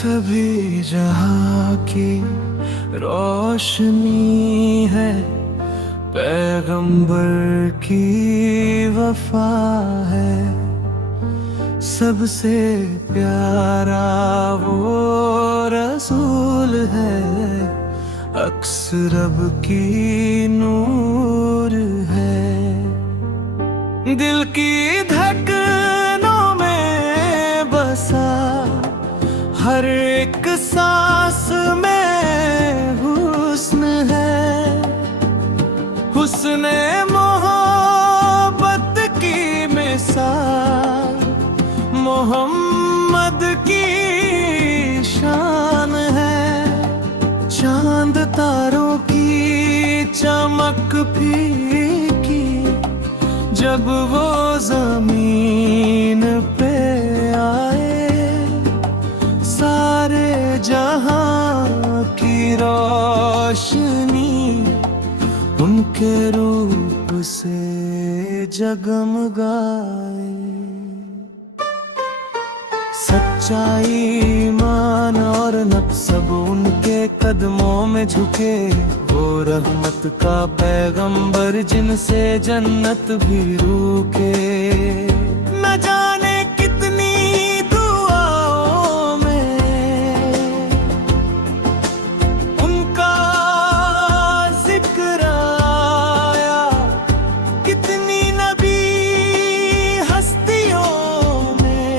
सभी जहां की रोशनी है, पैगंबर की वफा है। सबसे प्यारा वो रसूल है, अक्स रब की नूर है। दिल की धड़कनों में बसा हर एक सांस में हुस्न है। हुस्न मोहब्बत की मिसाल मोहम्मद की शान है। चांद तारों की चमक फीकी जब वो जमीन पे आए, सारे जहां की रोशनी उनके रूप से जगमगाए। सच्चाई, ईमान और नफ्स सब उनके कदमों में झुके। वो रहमत का पैगंबर जिनसे जन्नत भी रुके। न जाने कितनी दुआओं में उनका जिक्र आया, कितनी नबी हस्तियों में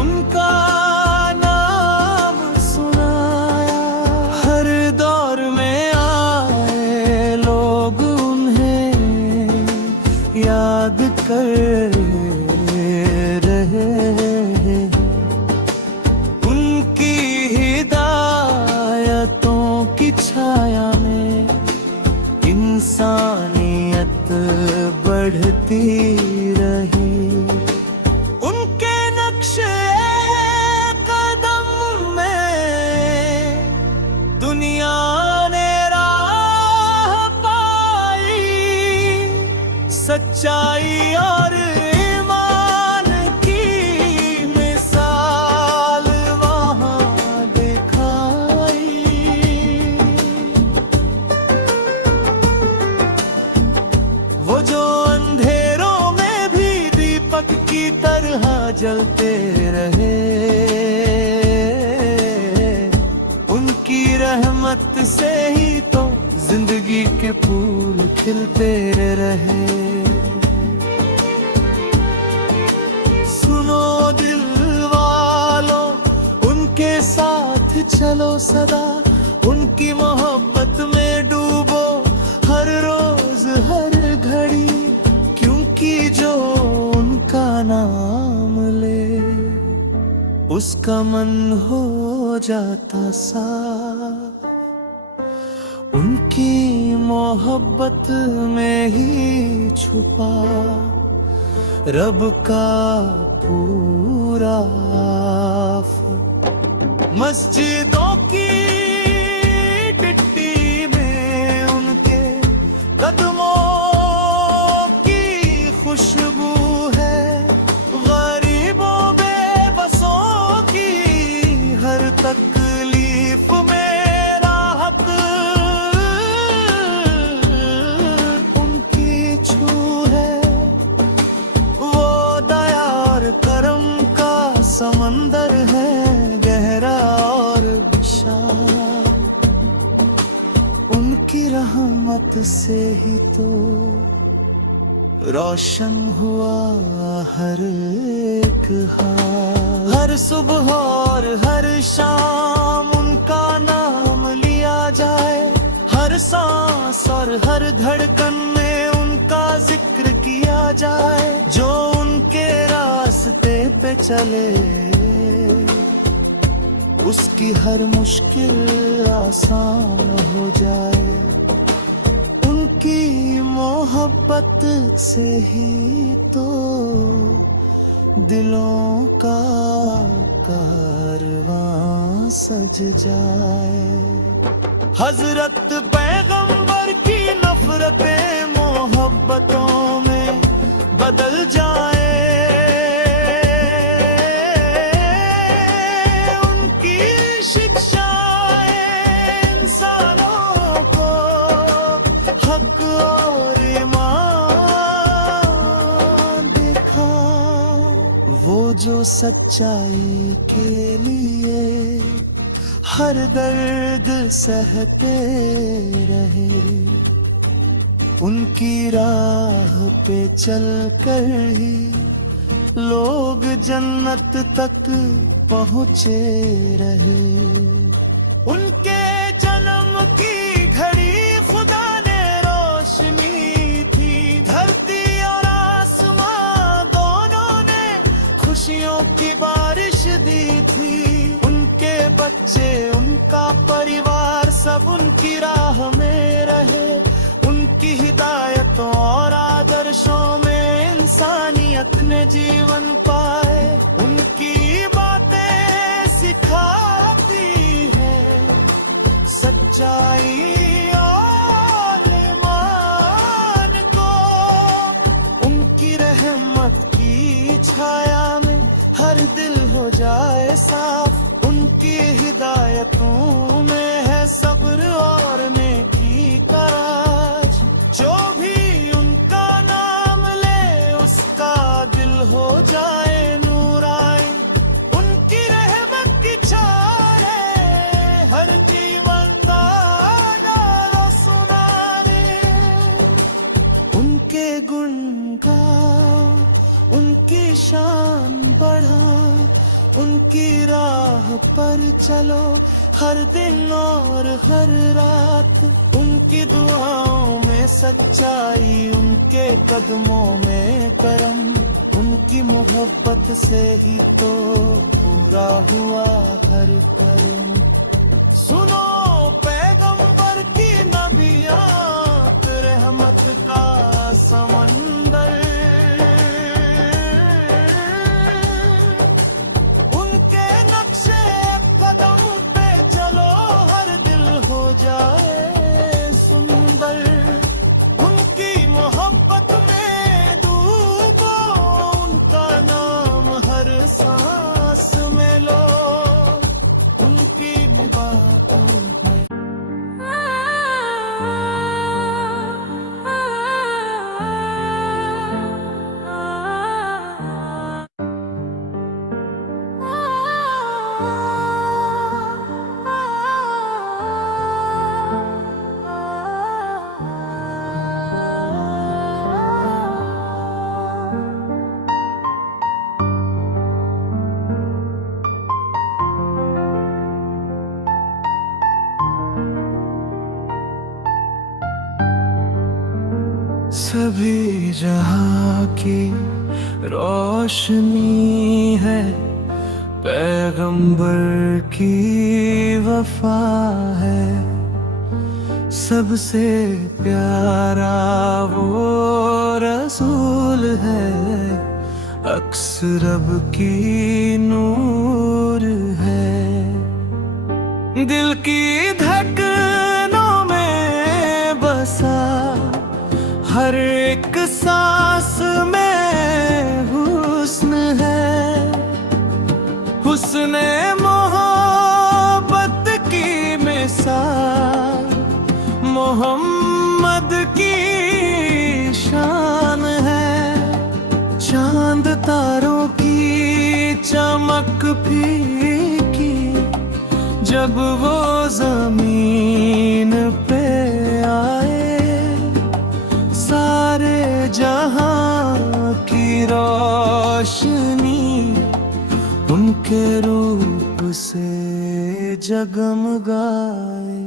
उनका नाम सुनाया। हर दौर में आए लोग उन्हें याद कर रहे हैं। उनकी हिदायतों की छाया में इंसानियत बढ़ती रही। उनके नक्शे कदम में दुनिया ने राह पाई। सच्चाई और ईमान की मिसाल वहाँ दिखाई। वो जो अंधेरों में भी दीपक की तरह जलते रहे, उनकी रहमत से ही तो जिंदगी के फूल खिलते रहे। सुनो दिल वालों, उनके साथ चलो सदा। उनकी मोहब्बत में डूबो हर रोज हर घड़ी, क्योंकि जो उनका नाम ले उसका मन हो जाता साफ। उनकी मोहब्बत में ही छुपा रब का पूरा मस्जिदों की मिट्टी में उनके कदमों की खुशबू है। गरीबों बेबसों की हर तकलीफ में राहत उनकी छू है। वो दया और करम का समंदर है, गहरा और विशाल। उनकी रहमत से ही तो रोशन हुआ हर एक हाल। हर सुबह और हर शाम उनका नाम लिया जाए। हर सांस और हर धड़कन में उनका जिक्र किया जाए। जो उनके रास्ते पे चले उसकी हर मुश्किल आसान हो जाए। उनकी मोहब्बत से ही तो दिलों का कारवां सज जाए। हजरत पैगंबर की नफरतें मोहब्बतों में बदल जाए। जो सच्चाई के लिए हर दर्द सहते रहे, उनकी राह पे चल कर ही लोग जन्नत तक पहुँचे रहे। उनके जन्म की घड़ी खुदा ने रोशनी थी, धरती और आसमां दोनों ने खुशियों की बारिश दी थी। उनके बच्चे, उनका परिवार सब उनकी राह में रहे। उनकी हिदायतों और आदर्शों में इंसानियत ने जीवन पाए। उनकी बातें सिखाती है सच्चाई और ईमान को। उनकी रहमत की छाया में हर दिल हो जाए साफ। उनकी हिदायतों में है सब्र और नेकी का राज। जो भी उनका नाम ले उसका दिल हो जाए नूरानी। उनकी रहमत की छाए हर जीवन का डालो सुनाने। उनके गुण गाओ, उनकी शान बढ़ा, उनकी राह पर चलो हर दिन और हर रात। उनकी दुआओं में सच्चाई, उनके कदमों में करम। उनकी मोहब्बत से ही तो पूरा हुआ हर करम। सुनो पैगंबर की नबियात, रहमत का समंदर। उनके नक्शे कदम पे चलो हर दिल हो जाए सुंदर। उनकी मोहब्बत में डूबो, उनका नाम हर सांस में लो। उनकी बातों में सभी जहां की रोशनी है पैगंबर की वफा है। सबसे प्यारा वो रसूल है, अक्स रब की नूर है। दिल की धड़कनों में बसा हर एक सांस में हुस्न है। हुस्न मोहब्बत की मिसाल मोहम्मद की शान है। चांद तारों की चमक फीकी जब वो जमीन पे आए। सारे जहां की रोशनी उनके रूप से जगमगाए।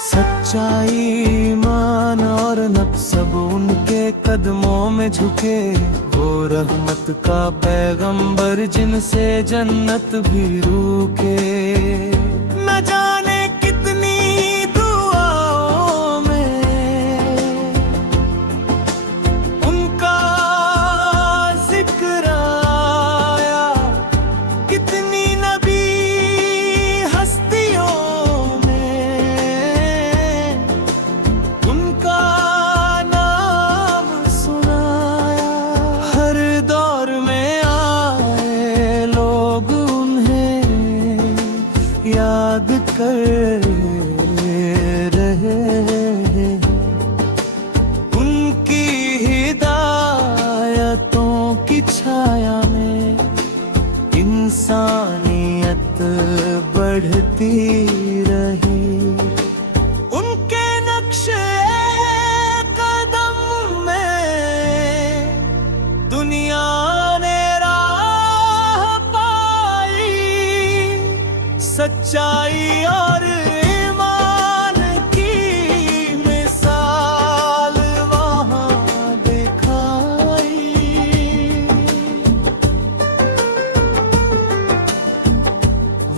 सच्चाई, ईमान और नफ्स सब उनके कदमों में झुके। वो रहमत का पैगंबर जिनसे जन्नत भी रुके। न जाने कितनी दुआओं में उनका जिक्र आया। कितनी नबी हस्तियों में उनका नाम सुनाया। हर दौर में आए लोग उन्हें याद कर छाया में इंसानियत बढ़ती रही। उनके नक्शे कदम में दुनिया ने राह पाई, सच्चाई और ईमान की मिसाल वहाँ दिखाई।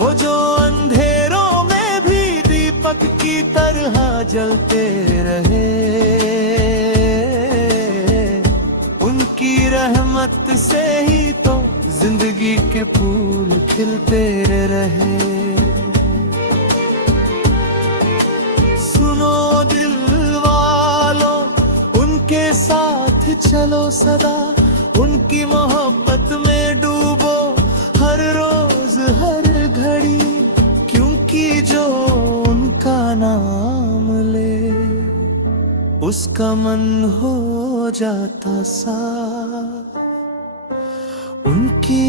वो जो अंधेरों में भी दीपक की तरह जलते रहे, उनकी रहमत से ही तो जिंदगी के फूल खिलते रहे। सुनो दिल वालों, उनके साथ चलो सदा, उनकी मोहब्बत में डूबो हर रोज हर घड़ी, क्योंकि जो उनका नाम ले उसका मन हो जाता साफ। उनकी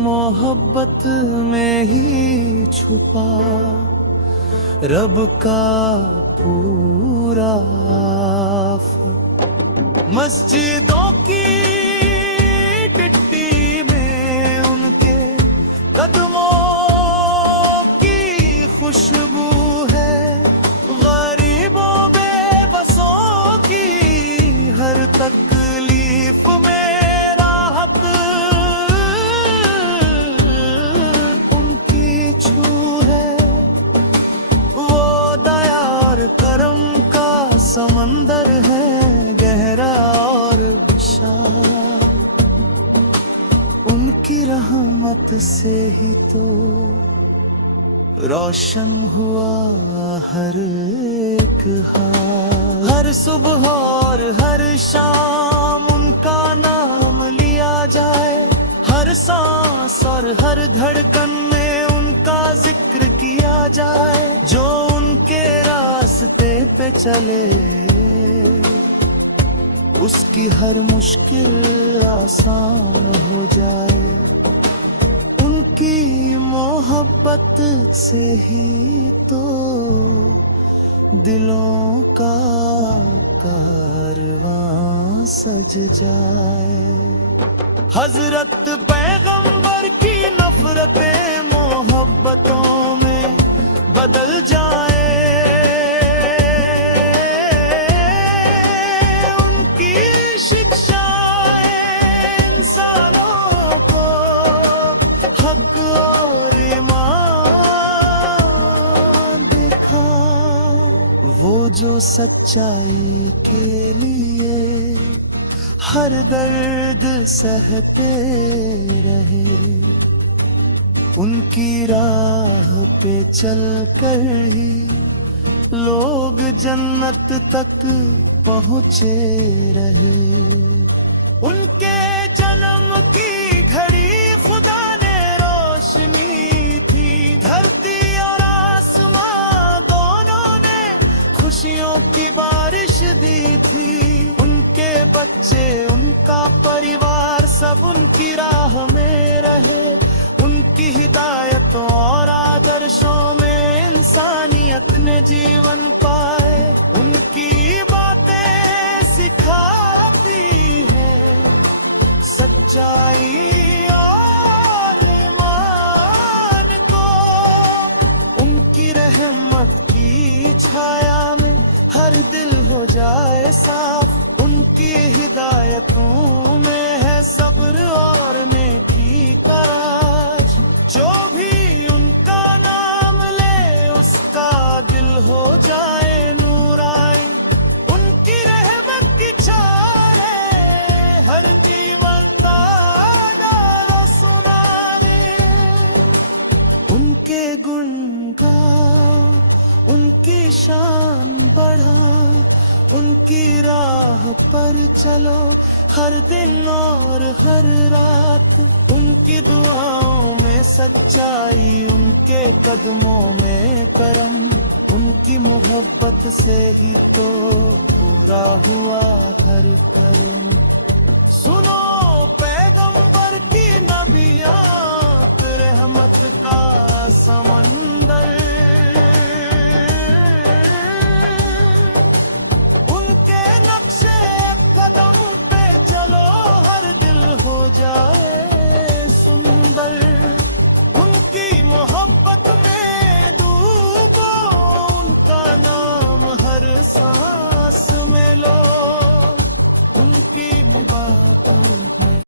मोहब्बत में ही छुपा रब का पूरा मस्जिदों की मिट्टी में उनके कदमों की खुशबू है, गरीबों बेबसों की हर तकलीफ में राहत उनकी छू है। वो दया और करम का समंदर है गहरा और विशाल, उनकी रहमत से ही तो रोशन हुआ हर एक हाल। हर सुबह और हर शाम उनका नाम लिया जाए, हर सांस और हर धड़कन में उनका जिक्र किया जाए। जो उनके रास्ते पे चले उसकी हर मुश्किल आसान हो जाए। उनकी मोहब्बत से ही तो दिलों का कारवां सज जाए। हजरत पैगंबर की नफरतें मोहब्बतों में बदल जाए। जो सच्चाई के लिए हर दर्द सहते रहे, उनकी राह पे चल कर ही लोग जन्नत तक पहुँचे रहे। उनके जन्म की घड़ी खुदा ने रोशनी थी, धरती और आसमां दोनों ने खुशियों की बारिश दी थी। उनके बच्चे उनका परिवार सब उनकी राह में रहे। उनकी हिदायतों और आदर्शों में इंसानियत ने जीवन पाए। उनकी बातें सिखाती है सच्चाई और ईमान को। उनकी रहमत की छाया में हर दिल हो जाए साफ। उनकी हिदायतों में है सब्र और नेकी का राज। जो भी उनका नाम ले उसका दिल हो जाए नूरानी। उनकी रहमत की छाया हर जीवन का डालो सुनाने। उनके गुण का उनकी शान बढ़ा, उनकी राह पर चलो हर दिन और हर रात। उनकी दुआओं में सच्चाई, उनके कदमों में करम। उनकी मोहब्बत से ही तो पूरा हुआ हर कर्म। सुनो